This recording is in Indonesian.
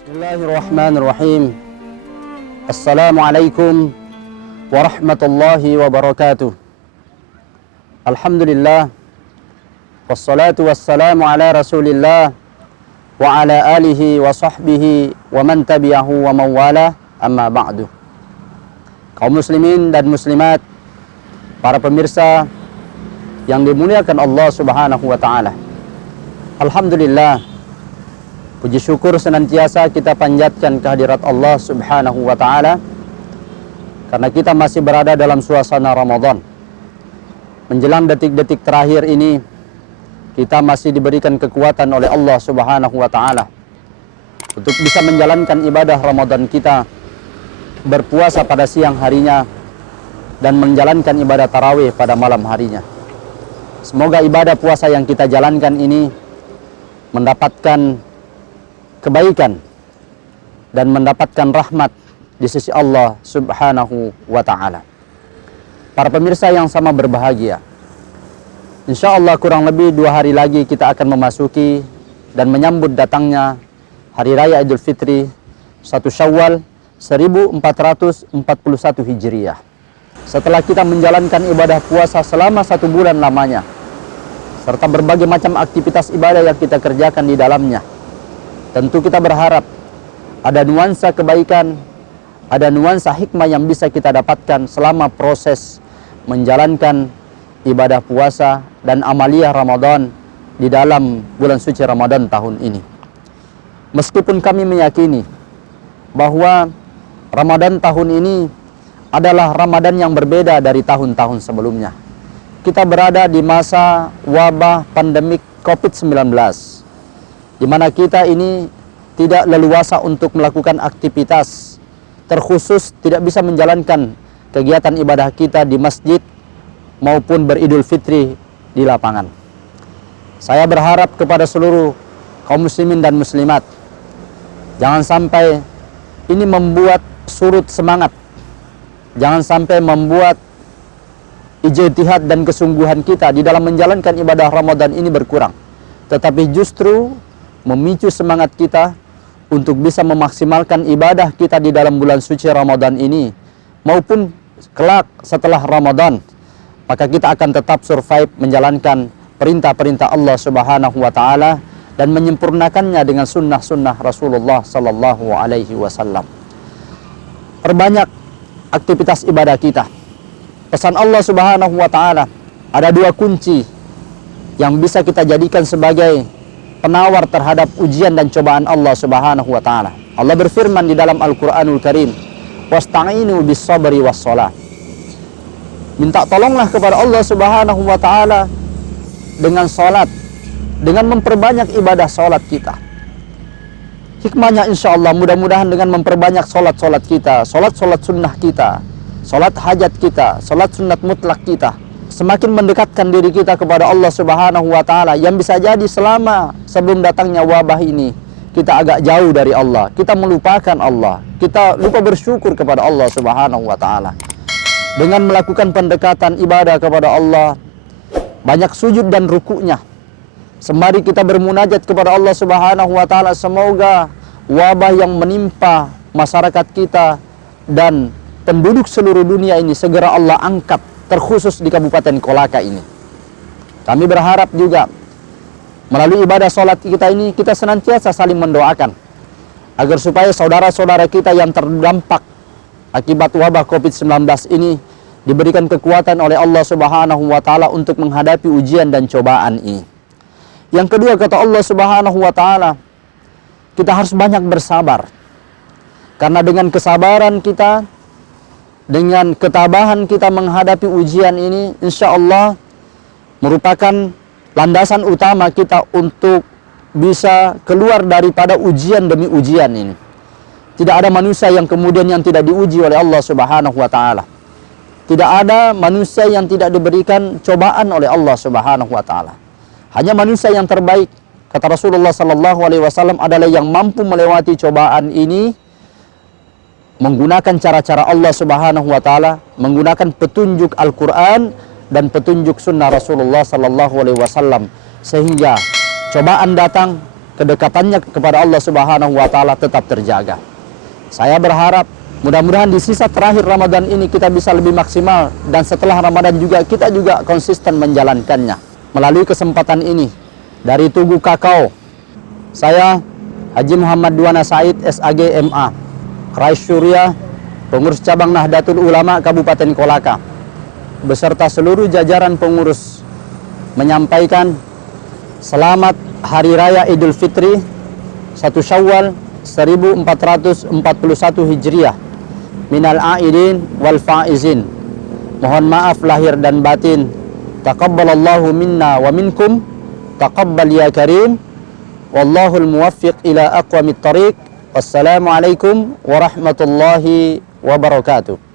Bismillahirrahmanirrahim. Assalamualaikum warahmatullahi wabarakatuh. Alhamdulillah. Wassalatu wassalamu ala rasulillah wa ala alihi wa sahbihi wa man tabi'ahu wa mawala, amma ba'du. Kaum muslimin dan muslimat, para pemirsa yang dimuliakan Allah subhanahu wa ta'ala, alhamdulillah, puji syukur senantiasa kita panjatkan kehadirat Allah subhanahu wa ta'ala karena kita masih berada dalam suasana Ramadan. Menjelang detik-detik terakhir ini, kita masih diberikan kekuatan oleh Allah subhanahu wa ta'ala untuk bisa menjalankan ibadah Ramadan kita, berpuasa pada siang harinya dan menjalankan ibadah tarawih pada malam harinya. Semoga ibadah puasa yang kita jalankan ini mendapatkan kebaikan dan mendapatkan rahmat di sisi Allah subhanahu wa ta'ala. Para pemirsa yang sama berbahagia, insya Allah kurang lebih 2 hari lagi kita akan memasuki dan menyambut datangnya Hari Raya Idul Fitri 1 Syawal 1441 Hijriah. Setelah kita menjalankan ibadah puasa selama 1 bulan lamanya, serta berbagai macam aktivitas ibadah yang kita kerjakan di dalamnya, tentu kita berharap ada nuansa kebaikan, ada nuansa hikmah yang bisa kita dapatkan selama proses menjalankan ibadah puasa dan amaliyah Ramadan di dalam bulan suci Ramadan tahun ini. Meskipun kami meyakini bahwa Ramadan tahun ini adalah Ramadan yang berbeda dari tahun-tahun sebelumnya. Kita berada di masa wabah pandemik COVID-19, di mana kita ini tidak leluasa untuk melakukan aktivitas, terkhusus tidak bisa menjalankan kegiatan ibadah kita di masjid maupun beridul fitri di lapangan. Saya berharap kepada seluruh kaum muslimin dan muslimat, jangan sampai ini membuat surut semangat, jangan sampai membuat ijtihad dan kesungguhan kita di dalam menjalankan ibadah Ramadan ini berkurang, tetapi justru memicu semangat kita untuk bisa memaksimalkan ibadah kita di dalam bulan suci Ramadan ini maupun kelak setelah Ramadan, maka kita akan tetap survive menjalankan perintah-perintah Allah subhanahu wa ta'ala dan menyempurnakannya dengan sunnah-sunnah Rasulullah sallallahu alaihi wasallam. Perbanyak aktivitas ibadah kita. Pesan Allah subhanahu wa ta'ala, ada 2 kunci yang bisa kita jadikan sebagai penawar terhadap ujian dan cobaan Allah subhanahu wa ta'ala. Allah berfirman di dalam Al-Quranul Karim, wasta'inu bis sabri was shalah. Minta tolonglah kepada Allah subhanahu wa ta'ala dengan salat, dengan memperbanyak ibadah salat kita. Hikmahnya insya Allah mudah-mudahan dengan memperbanyak salat-salat kita, salat-salat sunnah kita, salat hajat kita, salat sunat mutlak kita, semakin mendekatkan diri kita kepada Allah subhanahu wa ta'ala, yang bisa jadi selama sebelum datangnya wabah ini kita agak jauh dari Allah, kita melupakan Allah, kita lupa bersyukur kepada Allah subhanahu wa ta'ala. Dengan melakukan pendekatan ibadah kepada Allah, banyak sujud dan rukuknya, sembari kita bermunajat kepada Allah subhanahu wa ta'ala, semoga wabah yang menimpa masyarakat kita dan penduduk seluruh dunia ini segera Allah angkat, terkhusus di Kabupaten Kolaka ini. Kami berharap juga melalui ibadah sholat kita ini, kita senantiasa saling mendoakan agar supaya saudara-saudara kita yang terdampak akibat wabah COVID-19 ini diberikan kekuatan oleh Allah subhanahu wa ta'ala untuk menghadapi ujian dan cobaan ini. Yang kedua, kata Allah subhanahu wa ta'ala, kita harus banyak bersabar, karena dengan kesabaran kita, dengan ketabahan kita menghadapi ujian ini, insya Allah merupakan landasan utama kita untuk bisa keluar daripada ujian demi ujian ini. Tidak ada manusia yang kemudian yang tidak diuji oleh Allah subhanahu wa ta'ala. Tidak ada manusia yang tidak diberikan cobaan oleh Allah subhanahu wa ta'ala. Hanya manusia yang terbaik, kata Rasulullah sallallahu alaihi wasallam, adalah yang mampu melewati cobaan ini menggunakan cara-cara Allah subhanahu wa ta'ala, menggunakan petunjuk Al-Quran dan petunjuk sunnah Rasulullah sallallahu alaihi wasallam, sehingga cobaan datang kedekatannya kepada Allah Subhanahu wa taala tetap terjaga. Saya berharap mudah-mudahan di sisa terakhir Ramadan ini kita bisa lebih maksimal, dan setelah Ramadan juga kita juga konsisten menjalankannya. Melalui kesempatan ini dari Tugu Kakao, saya Haji Muhammad Duana Said SAG MA, Rais Syuriah, pengurus cabang Nahdlatul Ulama Kabupaten Kolaka, beserta seluruh jajaran pengurus menyampaikan selamat Hari Raya Idul Fitri 1 Syawal 1441 Hijriah. Minal aidin wal faizin. Mohon maaf lahir dan batin. Taqabbalallahu minna wa minkum. Taqabbal ya karim. Wallahul muwaffiq ila aqwamit thariq. Wassalamualaikum warahmatullahi wabarakatuh.